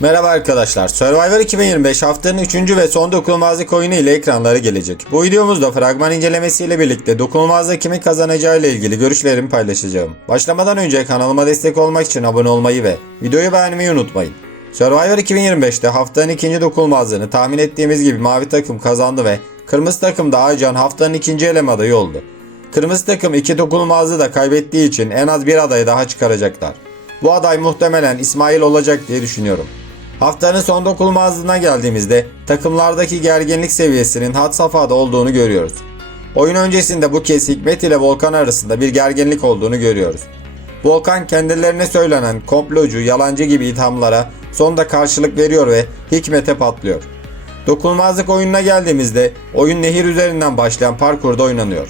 Merhaba arkadaşlar. Survivor 2025 haftanın 3. ve son dokunulmazlık oyunu ile ekranlara gelecek. Bu videomuzda fragman incelemesiyle birlikte dokunulmazlık kimin kazanacağı ile ilgili görüşlerimi paylaşacağım. Başlamadan önce kanalıma destek olmak için abone olmayı ve videoyu beğenmeyi unutmayın. Survivor 2025'te haftanın ikinci dokunulmazlığını tahmin ettiğimiz gibi mavi takım kazandı ve kırmızı takım da Aycan haftanın ikinci eleme adayı oldu. Kırmızı takım iki dokunulmazlığı da kaybettiği için en az bir adayı daha çıkaracaklar. Bu aday muhtemelen İsmail olacak diye düşünüyorum. Haftanın son dokunulmazlığına geldiğimizde takımlardaki gerginlik seviyesinin had safhada olduğunu görüyoruz. Oyun öncesinde bu kez Hikmet ile Volkan arasında bir gerginlik olduğunu görüyoruz. Volkan kendilerine söylenen komplocu, yalancı gibi ithamlara sonunda karşılık veriyor ve Hikmet'e patlıyor. Dokunulmazlık oyununa geldiğimizde oyun nehir üzerinden başlayan parkurda oynanıyor.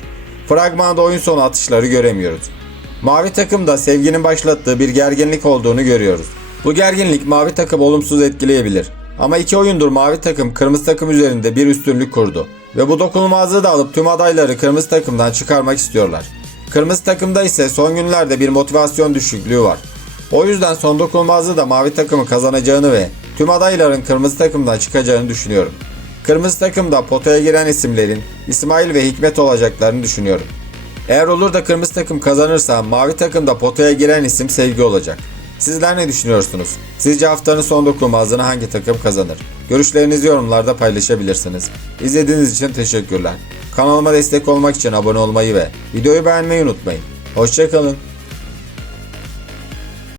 Fragmanda oyun sonu atışları göremiyoruz. Mavi takımda sevginin başlattığı bir gerginlik olduğunu görüyoruz. Bu gerginlik mavi takım olumsuz etkileyebilir. Ama iki oyundur mavi takım kırmızı takım üzerinde bir üstünlük kurdu. Ve bu dokunulmazlığı da alıp tüm adayları kırmızı takımdan çıkarmak istiyorlar. Kırmızı takımda ise son günlerde bir motivasyon düşüklüğü var. O yüzden son dokunulmazlığı da mavi takımı kazanacağını ve tüm adayların kırmızı takımdan çıkacağını düşünüyorum. Kırmızı takımda potaya giren isimlerin İsmail ve Hikmet olacaklarını düşünüyorum. Eğer olur da kırmızı takım kazanırsa mavi takımda potaya giren isim Sevgi olacak. Sizler ne düşünüyorsunuz? Sizce haftanın son dokunulmazlığını hangi takım kazanır? Görüşlerinizi yorumlarda paylaşabilirsiniz. İzlediğiniz için teşekkürler. Kanalıma destek olmak için abone olmayı ve videoyu beğenmeyi unutmayın. Hoşçakalın.